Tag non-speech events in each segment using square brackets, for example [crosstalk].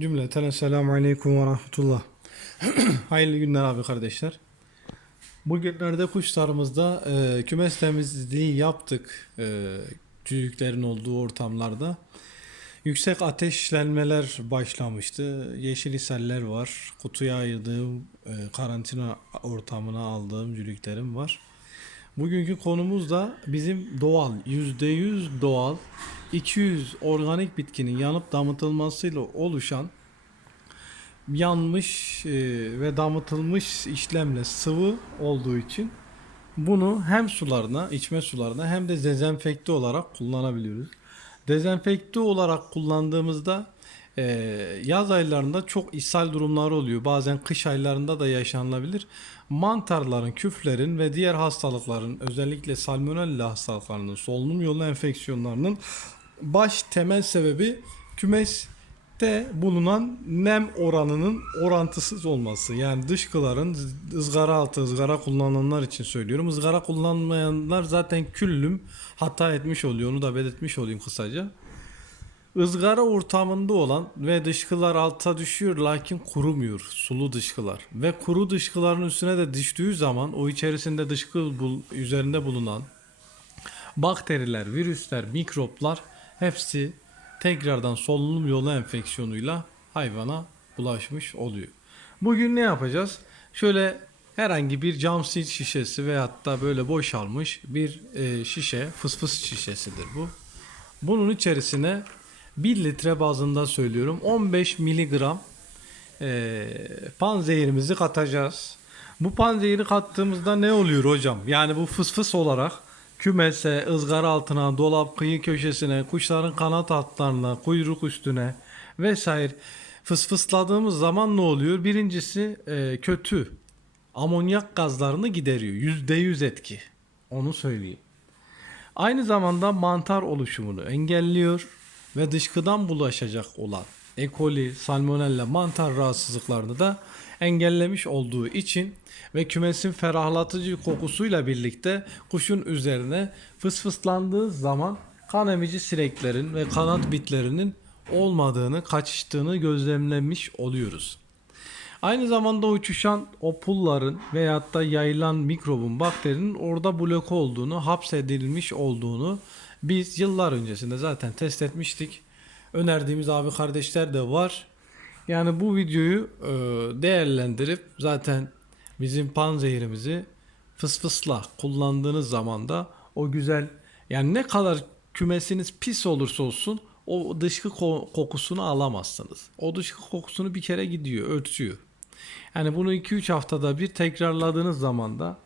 Cümleten Esselamu Aleyküm ve Rahmetullah. [clears throat] Hayırlı günler abi kardeşler. Bugünlerde kuşlarımızda e, kümes temizliği yaptık. E, cücüklerin olduğu ortamlarda. Yüksek ateşlenmeler başlamıştı. Yeşil ishaller var. Kutuya ayırdığım, e, karantina ortamına aldığım cülüklerim var. Bugünkü konumuz da bizim doğal, %100 doğal, 200 organik bitkinin yanıp damıtılmasıyla oluşan yanmış e, ve damıtılmış işlemle sıvı olduğu için bunu hem sularına, içme sularına hem de dezenfekte olarak kullanabiliyoruz. Dezenfekte olarak kullandığımızda e, yaz aylarında çok ishal durumları oluyor. Bazen kış aylarında da yaşanabilir. Mantarların, küflerin ve diğer hastalıkların özellikle salmonella hastalıklarının, solunum yolu enfeksiyonlarının baş temel sebebi kümeste bulunan nem oranının orantısız olması. Yani dışkıların ızgara altı, ızgara kullananlar için söylüyorum. Izgara kullanmayanlar zaten küllüm hata etmiş oluyor. Onu da belirtmiş olayım kısaca. Izgara ortamında olan ve dışkılar alta düşüyor lakin kurumuyor sulu dışkılar. Ve kuru dışkıların üstüne de düştüğü zaman o içerisinde dışkı bul- üzerinde bulunan bakteriler, virüsler, mikroplar hepsi tekrardan solunum yolu enfeksiyonuyla hayvana bulaşmış oluyor. Bugün ne yapacağız? Şöyle herhangi bir cam sil şişesi veyahut da böyle boşalmış bir e, şişe, fısfıs şişesidir bu. Bunun içerisine 1 litre bazında söylüyorum 15 miligram e, panzehirimizi katacağız. Bu panzehiri kattığımızda ne oluyor hocam? Yani bu fıs fıs olarak kümese, ızgara altına, dolap kıyı köşesine, kuşların kanat altlarına, kuyruk üstüne vesaire fısfısladığımız zaman ne oluyor? Birincisi e, kötü amonyak gazlarını gideriyor. %100 etki. Onu söyleyeyim. Aynı zamanda mantar oluşumunu engelliyor ve dışkıdan bulaşacak olan E. coli, salmonella mantar rahatsızlıklarını da engellemiş olduğu için ve kümesin ferahlatıcı kokusuyla birlikte kuşun üzerine fısfıslandığı zaman kan emici sineklerin ve kanat bitlerinin olmadığını, kaçıştığını gözlemlemiş oluyoruz. Aynı zamanda uçuşan o pulların veyahut da yayılan mikrobun, bakterinin orada bloke olduğunu, hapsedilmiş olduğunu biz yıllar öncesinde zaten test etmiştik. Önerdiğimiz abi kardeşler de var. Yani bu videoyu e, değerlendirip zaten bizim panzehirimizi fısfısla kullandığınız zaman da o güzel yani ne kadar kümesiniz pis olursa olsun o dışkı ko- kokusunu alamazsınız. O dışkı kokusunu bir kere gidiyor, örtüyor. Yani bunu 2-3 haftada bir tekrarladığınız zaman da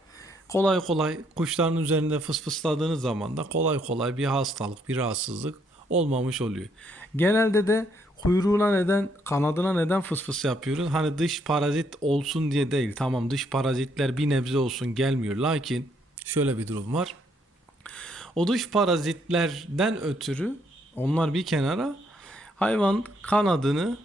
kolay kolay kuşların üzerinde fısfısladığınız zaman da kolay kolay bir hastalık, bir rahatsızlık olmamış oluyor. Genelde de kuyruğuna neden, kanadına neden fısfıs yapıyoruz? Hani dış parazit olsun diye değil. Tamam dış parazitler bir nebze olsun gelmiyor. Lakin şöyle bir durum var. O dış parazitlerden ötürü onlar bir kenara hayvan kanadını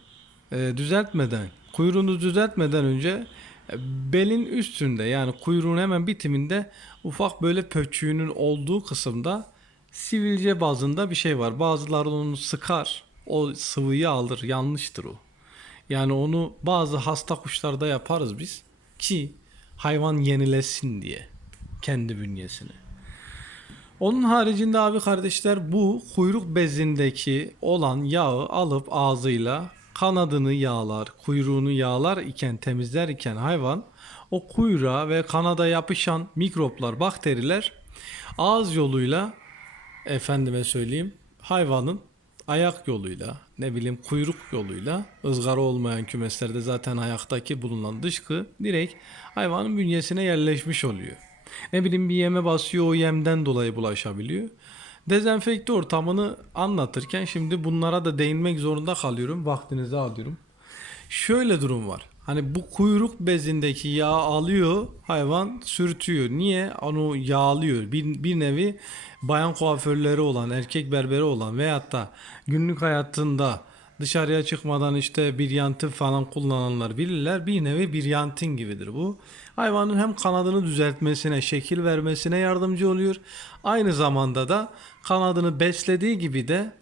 e, düzeltmeden, kuyruğunu düzeltmeden önce e, belin üstünde yani kuyruğun hemen bitiminde ufak böyle pöçüğünün olduğu kısımda sivilce bazında bir şey var. Bazıları onu sıkar, o sıvıyı alır. Yanlıştır o. Yani onu bazı hasta kuşlarda yaparız biz ki hayvan yenilesin diye kendi bünyesini. Onun haricinde abi kardeşler bu kuyruk bezindeki olan yağı alıp ağzıyla kanadını yağlar, kuyruğunu yağlar iken temizler iken hayvan o kuyruğa ve kanada yapışan mikroplar, bakteriler ağız yoluyla efendime söyleyeyim hayvanın ayak yoluyla ne bileyim kuyruk yoluyla ızgara olmayan kümeslerde zaten ayaktaki bulunan dışkı direkt hayvanın bünyesine yerleşmiş oluyor. Ne bileyim bir yeme basıyor o yemden dolayı bulaşabiliyor. Dezenfekte ortamını anlatırken şimdi bunlara da değinmek zorunda kalıyorum. Vaktinizi alıyorum. Şöyle durum var. Hani bu kuyruk bezindeki yağ alıyor hayvan sürtüyor. Niye? Onu yağlıyor. Bir, bir nevi bayan kuaförleri olan, erkek berberi olan veyahut da günlük hayatında dışarıya çıkmadan işte bir yantin falan kullananlar bilirler. Bir nevi bir yantin gibidir bu. Hayvanın hem kanadını düzeltmesine, şekil vermesine yardımcı oluyor. Aynı zamanda da kanadını beslediği gibi de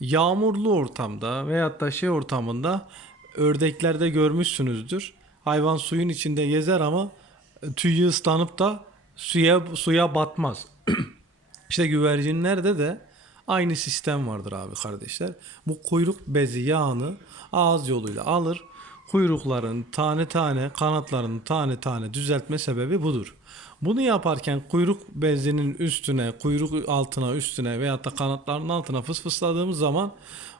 yağmurlu ortamda veyahut da şey ortamında ördeklerde görmüşsünüzdür. Hayvan suyun içinde gezer ama tüyü ıslanıp da suya suya batmaz. [clears throat] İşte güvercinlerde de aynı sistem vardır abi kardeşler. Bu kuyruk bezi yağını ağız yoluyla alır. Kuyrukların tane tane, kanatlarını tane tane düzeltme sebebi budur. Bunu yaparken kuyruk bezinin üstüne, kuyruk altına, üstüne veyahut da kanatlarının altına fısfısladığımız zaman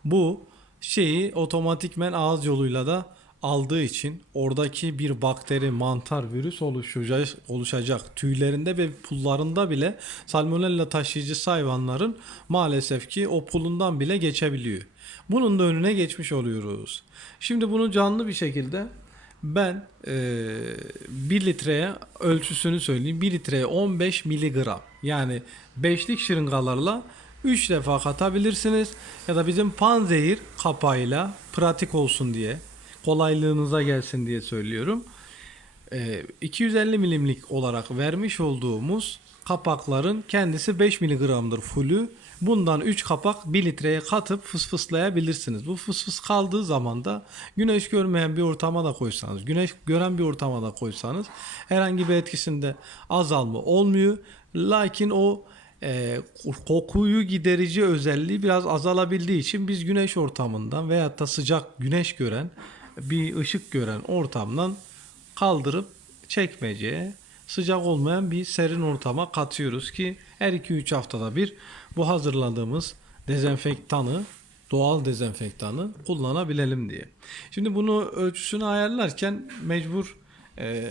bu şeyi otomatikmen ağız yoluyla da aldığı için oradaki bir bakteri, mantar, virüs oluşacak, oluşacak. Tüylerinde ve pullarında bile salmonella taşıyıcısı hayvanların maalesef ki o pulundan bile geçebiliyor. Bunun da önüne geçmiş oluyoruz. Şimdi bunu canlı bir şekilde ben eee 1 litreye ölçüsünü söyleyeyim. 1 litreye 15 miligram. Yani 5'lik şırıngalarla 3 defa katabilirsiniz. Ya da bizim panzehir kapağıyla pratik olsun diye kolaylığınıza gelsin diye söylüyorum. Ee, 250 milimlik olarak vermiş olduğumuz kapakların kendisi 5 miligramdır fullü. Bundan 3 kapak 1 litreye katıp fısfıslayabilirsiniz. Bu fısfıs kaldığı zaman da güneş görmeyen bir ortama da koysanız, güneş gören bir ortama da koysanız herhangi bir etkisinde azalma olmuyor. Lakin o e, kokuyu giderici özelliği biraz azalabildiği için biz güneş ortamından veyahut da sıcak güneş gören bir ışık gören ortamdan kaldırıp çekmeceye sıcak olmayan bir serin ortama katıyoruz ki her 2-3 haftada bir bu hazırladığımız dezenfektanı doğal dezenfektanı kullanabilelim diye. Şimdi bunu ölçüsünü ayarlarken mecbur e,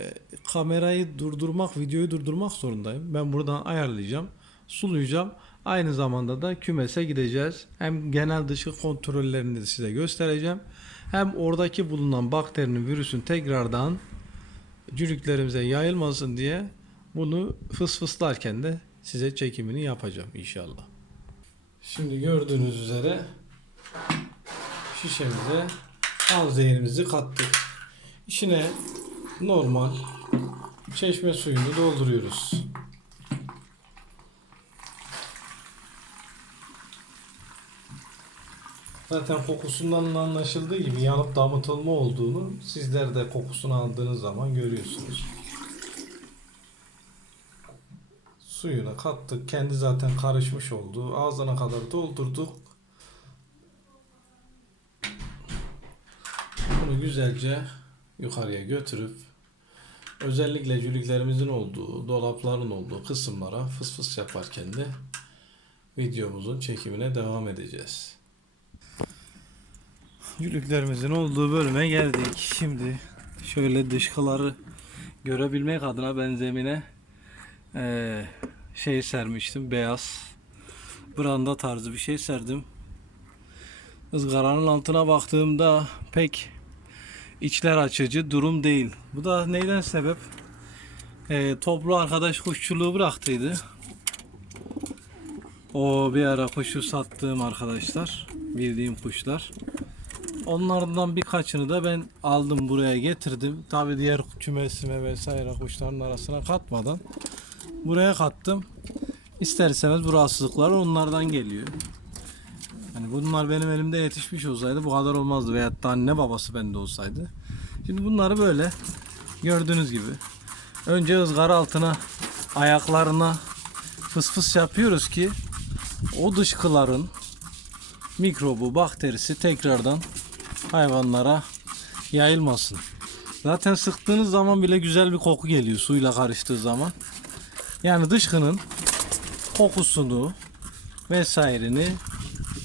kamerayı durdurmak, videoyu durdurmak zorundayım. Ben buradan ayarlayacağım, sulayacağım. Aynı zamanda da kümese gideceğiz. Hem genel dışı kontrollerini de size göstereceğim. Hem oradaki bulunan bakterinin, virüsün tekrardan cülüklerimize yayılmasın diye bunu fısfıslarken de size çekimini yapacağım inşallah. Şimdi gördüğünüz üzere şişemize panzehirimizi kattık. İçine normal çeşme suyunu dolduruyoruz. Zaten kokusundan anlaşıldığı gibi yanıp damıtılma olduğunu sizler de kokusunu aldığınız zaman görüyorsunuz. Suyuna kattık. Kendi zaten karışmış oldu. Ağzına kadar doldurduk. Bunu güzelce yukarıya götürüp özellikle cülüklerimizin olduğu, dolapların olduğu kısımlara fıs fıs yaparken de videomuzun çekimine devam edeceğiz. Gülüklerimizin olduğu bölüme geldik. Şimdi şöyle dışkıları görebilmek adına ben zemine eee, şey sermiştim. Beyaz branda tarzı bir şey serdim. Izgaranın altına baktığımda pek içler açıcı durum değil. Bu da neyden sebep? Eee, toplu arkadaş kuşçuluğu bıraktıydı. O bir ara kuşu sattığım arkadaşlar. Bildiğim kuşlar. Onlardan birkaçını da ben aldım buraya getirdim. Tabi diğer kümesime vesaire kuşların arasına katmadan buraya kattım. İsterseniz bu rahatsızlıklar onlardan geliyor. Hani bunlar benim elimde yetişmiş olsaydı bu kadar olmazdı veyahut da anne babası bende olsaydı. Şimdi bunları böyle gördüğünüz gibi önce ızgara altına ayaklarına fıs fıs yapıyoruz ki o dışkıların mikrobu, bakterisi tekrardan hayvanlara yayılmasın. Zaten sıktığınız zaman bile güzel bir koku geliyor suyla karıştığı zaman. Yani dışkının kokusunu vesairini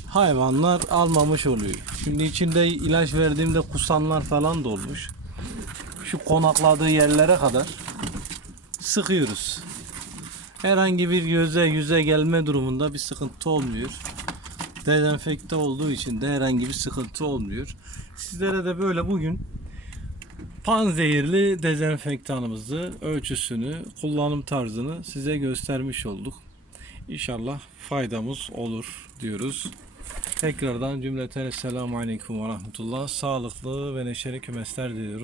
hayvanlar almamış oluyor. Şimdi içinde ilaç verdiğimde kusanlar falan da olmuş. Şu konakladığı yerlere kadar sıkıyoruz. Herhangi bir göze yüze gelme durumunda bir sıkıntı olmuyor dezenfekte olduğu için de herhangi bir sıkıntı olmuyor. Sizlere de böyle bugün panzehirli dezenfektanımızı, ölçüsünü, kullanım tarzını size göstermiş olduk. İnşallah faydamız olur diyoruz. Tekrardan cümleten Esselamu Aleyküm ve Rahmetullah. Sağlıklı ve neşeli kümesler diliyorum.